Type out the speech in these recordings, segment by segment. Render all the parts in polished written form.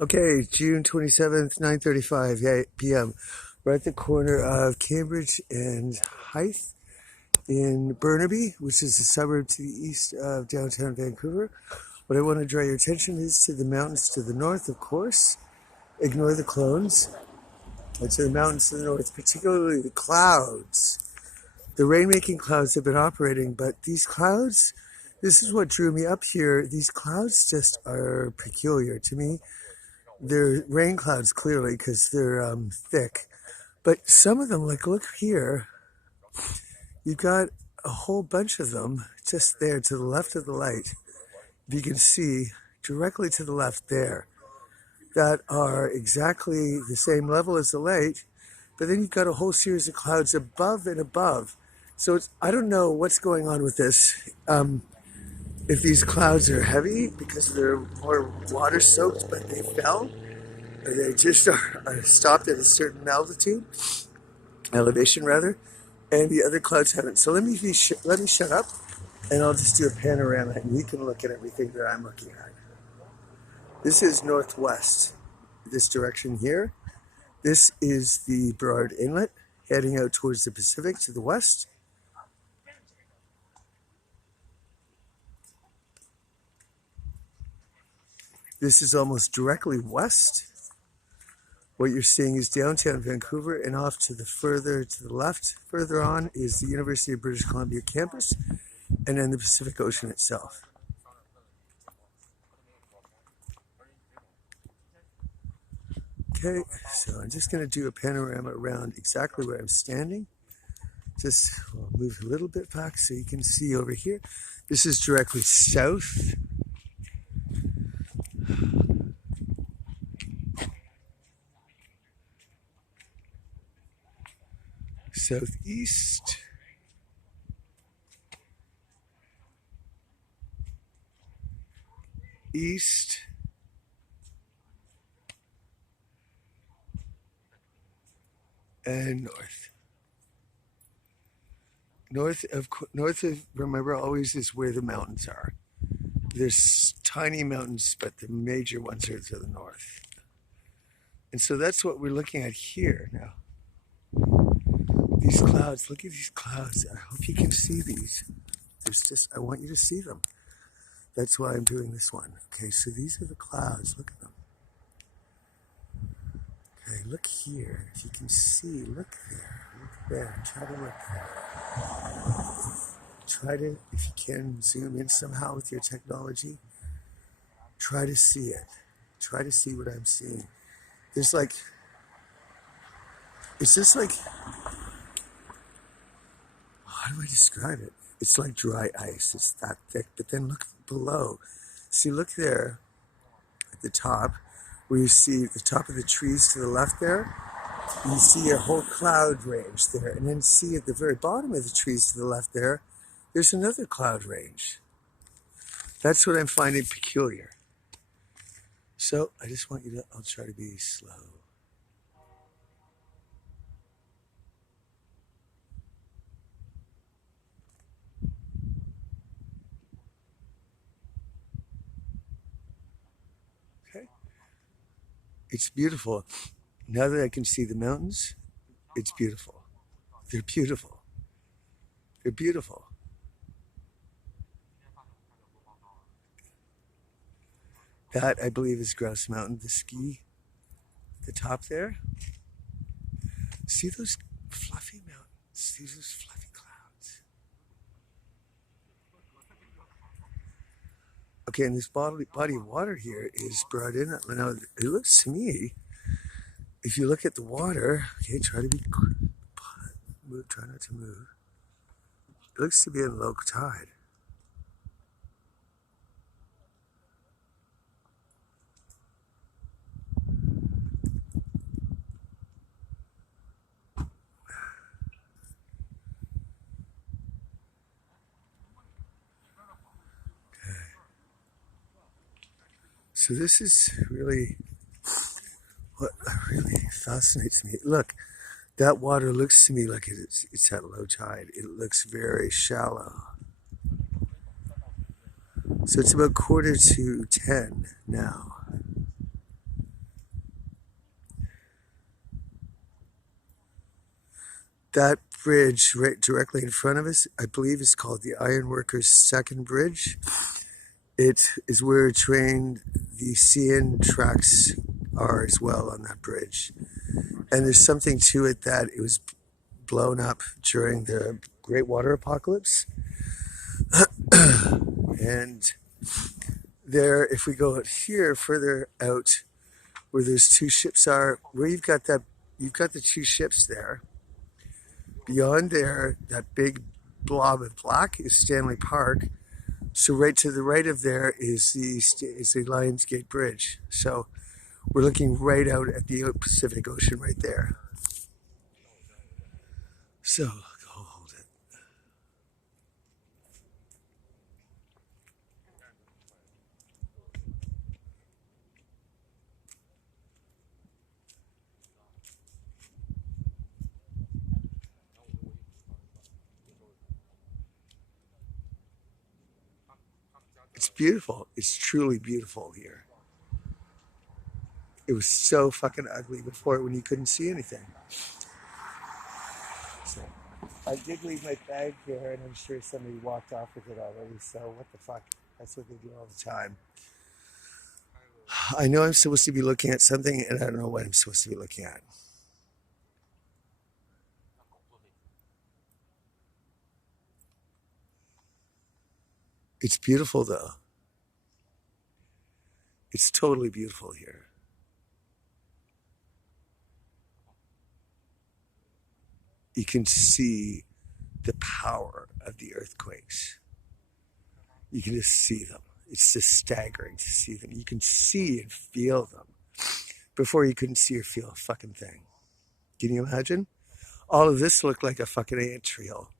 Okay, June 27th, 9:35 p.m. We're at the corner of Cambridge and Hythe in Burnaby, which is a suburb to the east of downtown Vancouver. What I want to draw your attention is to the mountains to the north, of course. Ignore the clones. And to the mountains to the north, particularly the clouds. The rain-making clouds have been operating, but these clouds, this is what drew me up here. These clouds just are peculiar to me. They're rain clouds, clearly, because they're thick. But some of them, like, look here, you've got a whole bunch of them just there to the left of the light. You can see directly to the left there that are exactly the same level as the light. But then you've got a whole series of clouds above and above. So I don't know what's going on with this. If these clouds are heavy because they're more water soaked, but they fell, or they just are stopped at a certain elevation rather, and the other clouds haven't. So let me shut up, and I'll just do a panorama, and you can look at everything that I'm looking at. This is northwest, this direction here. This is the Burrard Inlet, heading out towards the Pacific to the west. This is almost directly west. What you're seeing is downtown Vancouver, and off to the left, further on, is the University of British Columbia campus, and then the Pacific Ocean itself. Okay, so I'm just going to do a panorama around exactly where I'm standing. Just move a little bit back so you can see over here. This is directly south. Southeast. East. And north. North of, remember, always is where the mountains are. There's tiny mountains, but the major ones are to the north. And so that's what we're looking at here now. These clouds, look at these clouds. I hope you can see these. I want you to see them. That's why I'm doing this one. Okay, so these are the clouds. Look at them. Okay, look here. If you can see, look there. Look there. Try to look there. Try to, if you can, zoom in somehow with your technology. Try to see it. Try to see what I'm seeing. There's like, it's just like, how do I describe it? It's like dry ice. It's that thick. But then look below. See, look there at the top, where you see the top of the trees to the left there. You see a whole cloud range there. And then see at the very bottom of the trees to the left there, there's another cloud range. That's what I'm finding peculiar. So I just want you to, I'll try to be slow. Okay. It's beautiful. Now that I can see the mountains, it's beautiful. They're beautiful. They're beautiful. That, I believe, is Grouse Mountain, the ski at the top there. See those fluffy mountains? See those fluffy clouds? Okay, and this body of water here is Burrard Inlet. Now, it looks to me, if you look at the water, okay, try not to move. It looks to be in low tide. So this is really what really fascinates me. Look, that water looks to me like it's at low tide. It looks very shallow. So it's about 9:45 now. That bridge right directly in front of us, I believe, is called the Ironworkers' Second Bridge. It is where trained the CN tracks are as well on that bridge. And there's something to it that it was blown up during the Great Water Apocalypse. And there, if we go out here further out where those two ships are, where you've got the two ships there. Beyond there, that big blob of black is Stanley Park. So right to the right of there is the Lionsgate Bridge. So we're looking right out at the Pacific Ocean right there. So hold it. It's beautiful. It's truly beautiful here. It was so fucking ugly before when you couldn't see anything. So I did leave my bag here, and I'm sure somebody walked off with it already. So what the fuck? That's what they do all the time. I know I'm supposed to be looking at something, and I don't know what I'm supposed to be looking at. It's beautiful, though. It's totally beautiful here. You can see the power of the earthquakes. You can just see them. It's just staggering to see them. You can see and feel them. Before you couldn't see or feel a fucking thing. Can you imagine? All of this looked like a fucking ant trail.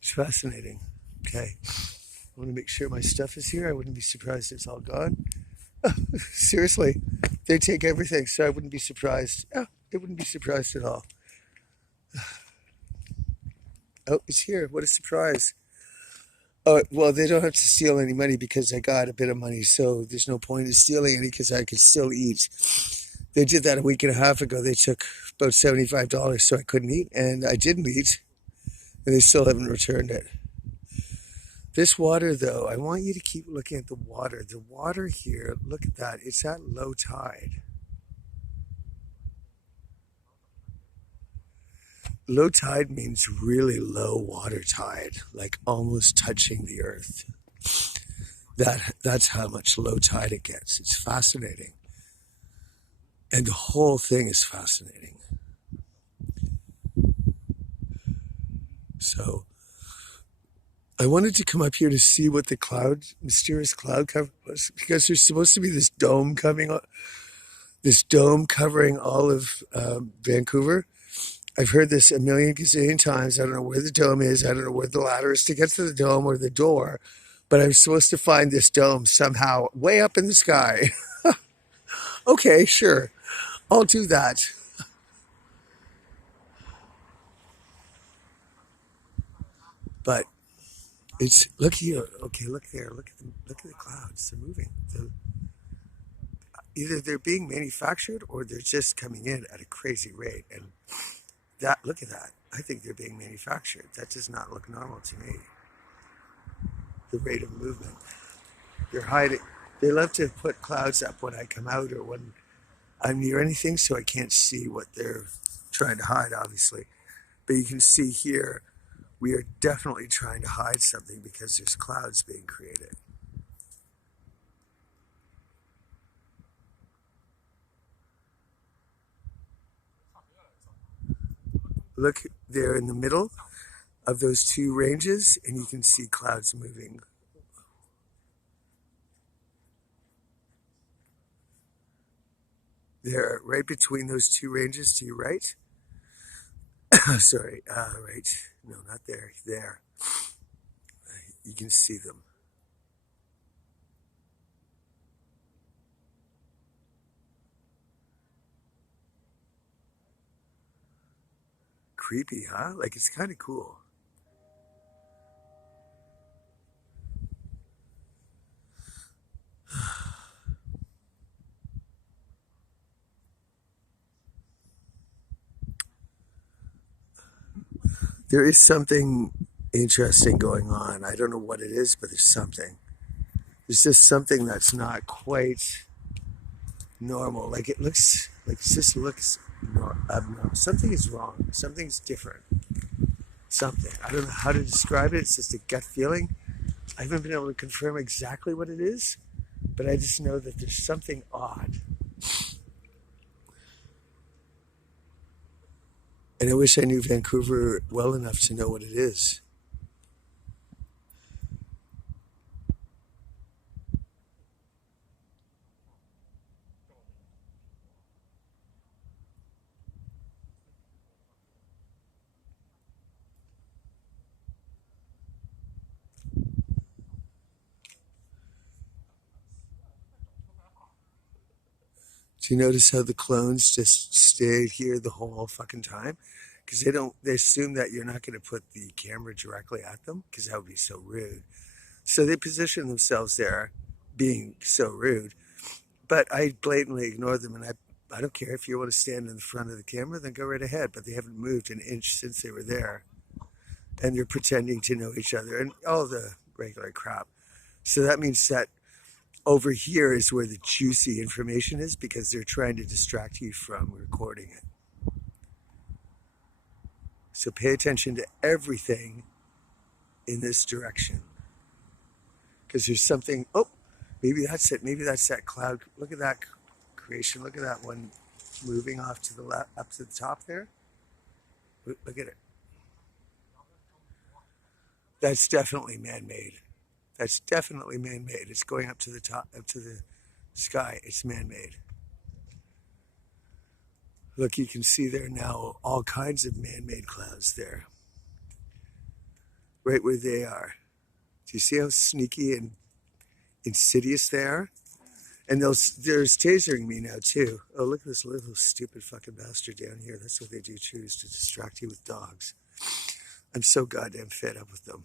It's fascinating. Okay. I want to make sure my stuff is here. I wouldn't be surprised if it's all gone. Seriously, they take everything, so I wouldn't be surprised. Oh, it wouldn't be surprised at all. Oh, it's here. What a surprise. Oh, well, they don't have to steal any money because I got a bit of money, so there's no point in stealing any because I could still eat. They did that a week and a half ago. They took about $75, so I couldn't eat, and I didn't eat, and they still haven't returned it. This water, though, I want you to keep looking at the water. The water here, look at that. It's at low tide. Low tide means really low water tide, like almost touching the earth. That's how much low tide it gets. It's fascinating. And the whole thing is fascinating. So I wanted to come up here to see what the mysterious cloud cover was, because there's supposed to be this dome covering all of Vancouver. I've heard this a million gazillion times. I don't know where the dome is. I don't know where the ladder is to get to the dome or the door, but I'm supposed to find this dome somehow way up in the sky. Okay, sure. I'll do that. But it's, look here. Okay, look there. Look at the clouds. They're moving. Either they're being manufactured or they're just coming in at a crazy rate. And look at that. I think they're being manufactured. That does not look normal to me. The rate of movement. They're hiding. They love to put clouds up when I come out or when I'm near anything, so I can't see what they're trying to hide, obviously. But you can see here, we are definitely trying to hide something because there's clouds being created. Look there in the middle of those two ranges, and you can see clouds moving. There, right between those two ranges to your right. Sorry, right. No, not there. There. You can see them. Creepy, huh? Like, it's kind of cool. There is something interesting going on. I don't know what it is, but there's something. There's just something that's not quite normal. Like it looks, like it just looks abnormal. Something is wrong. Something's different. Something. I don't know how to describe it. It's just a gut feeling. I haven't been able to confirm exactly what it is, but I just know that there's something odd. And I wish I knew Vancouver well enough to know what it is. Do you notice how the clones just stayed here the whole fucking time? Because they assume that you're not going to put the camera directly at them, because that would be so rude. So they position themselves there, being so rude. But I blatantly ignore them, and I don't care if you want to stand in the front of the camera, then go right ahead. But they haven't moved an inch since they were there. And they're pretending to know each other and all the regular crap. So that means that over here is where the juicy information is, because they're trying to distract you from recording it. So pay attention to everything in this direction, because there's something. Oh, maybe that's it. Maybe that's that cloud. Look at that creation. Look at that one moving off to the left, up to the top there. Look at it. That's definitely man-made. That's definitely man-made. It's going up to the top, up to the sky. It's man-made. Look, you can see there now all kinds of man-made clouds there, right where they are. Do you see how sneaky and insidious they are? And there's tasering me now too. Oh, look at this little stupid fucking bastard down here. That's what they do, choose to distract you with dogs. I'm so goddamn fed up with them.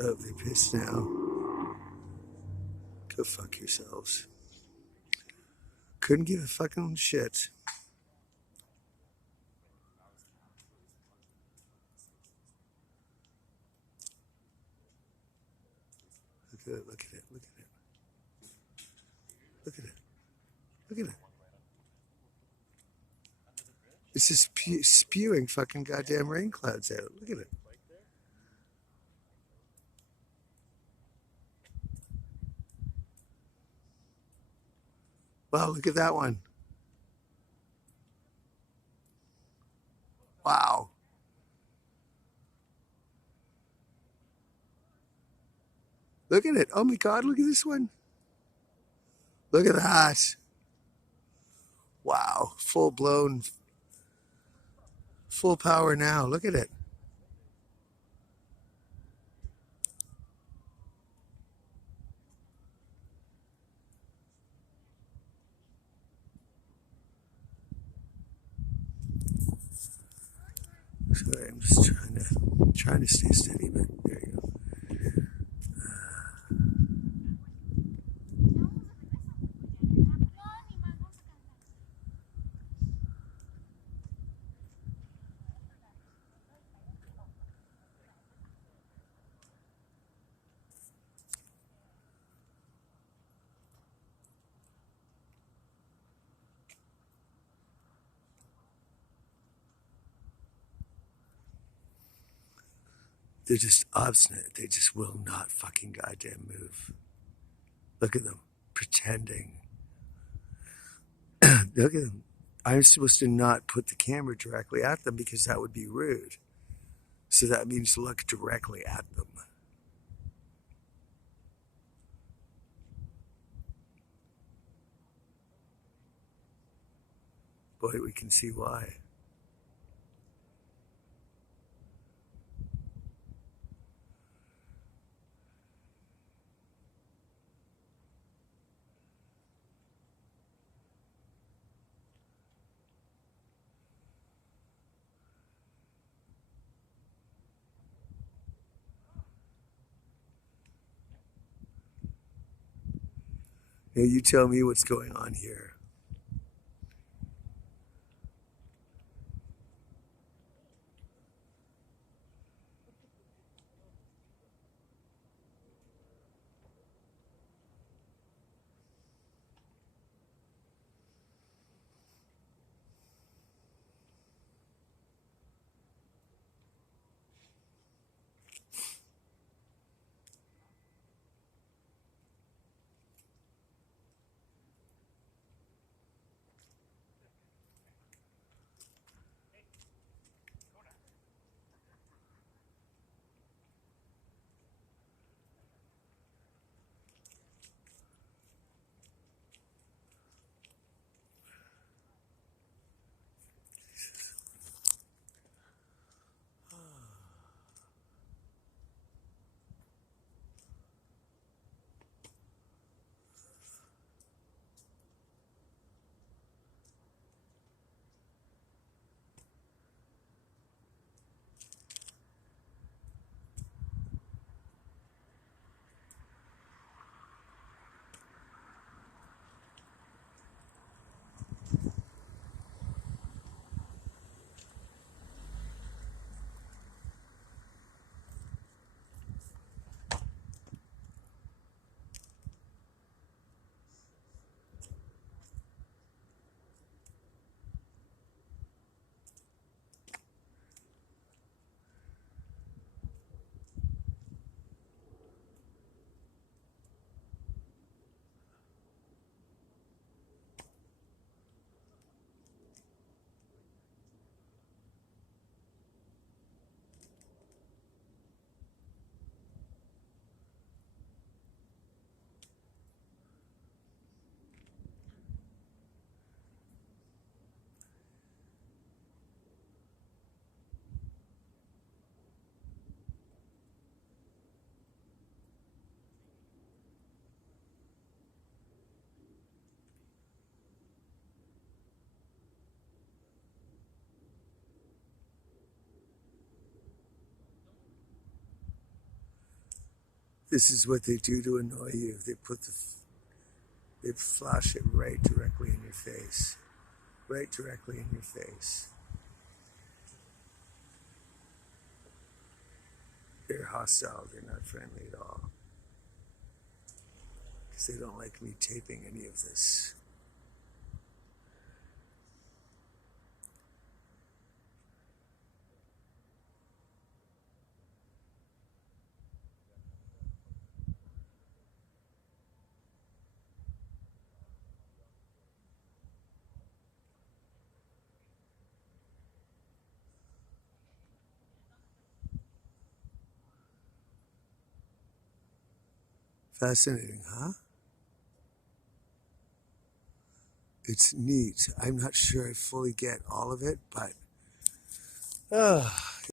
Oh, they're pissed now. Go fuck yourselves. Couldn't give a fucking shit. Look at it, look at it, look at it. Look at it. Look at it. It's just spewing fucking goddamn rain clouds out. Look at it. Wow, look at that one. Wow. Look at it. Oh my God, look at this one. Look at that. Wow. Full blown, full power now. Look at it. Sorry, I'm just trying to stay steady, but there you go. They're just obstinate. They just will not fucking goddamn move. Look at them, pretending. Look at them. I'm supposed to not put the camera directly at them because that would be rude. So that means look directly at them. Boy, we can see why. Now you tell me what's going on here. This is what they do to annoy you. They flash it right directly in your face. Right directly in your face. They're hostile. They're not friendly at all. Because they don't like me taping any of this. Fascinating, huh? It's neat. I'm not sure I fully get all of it, but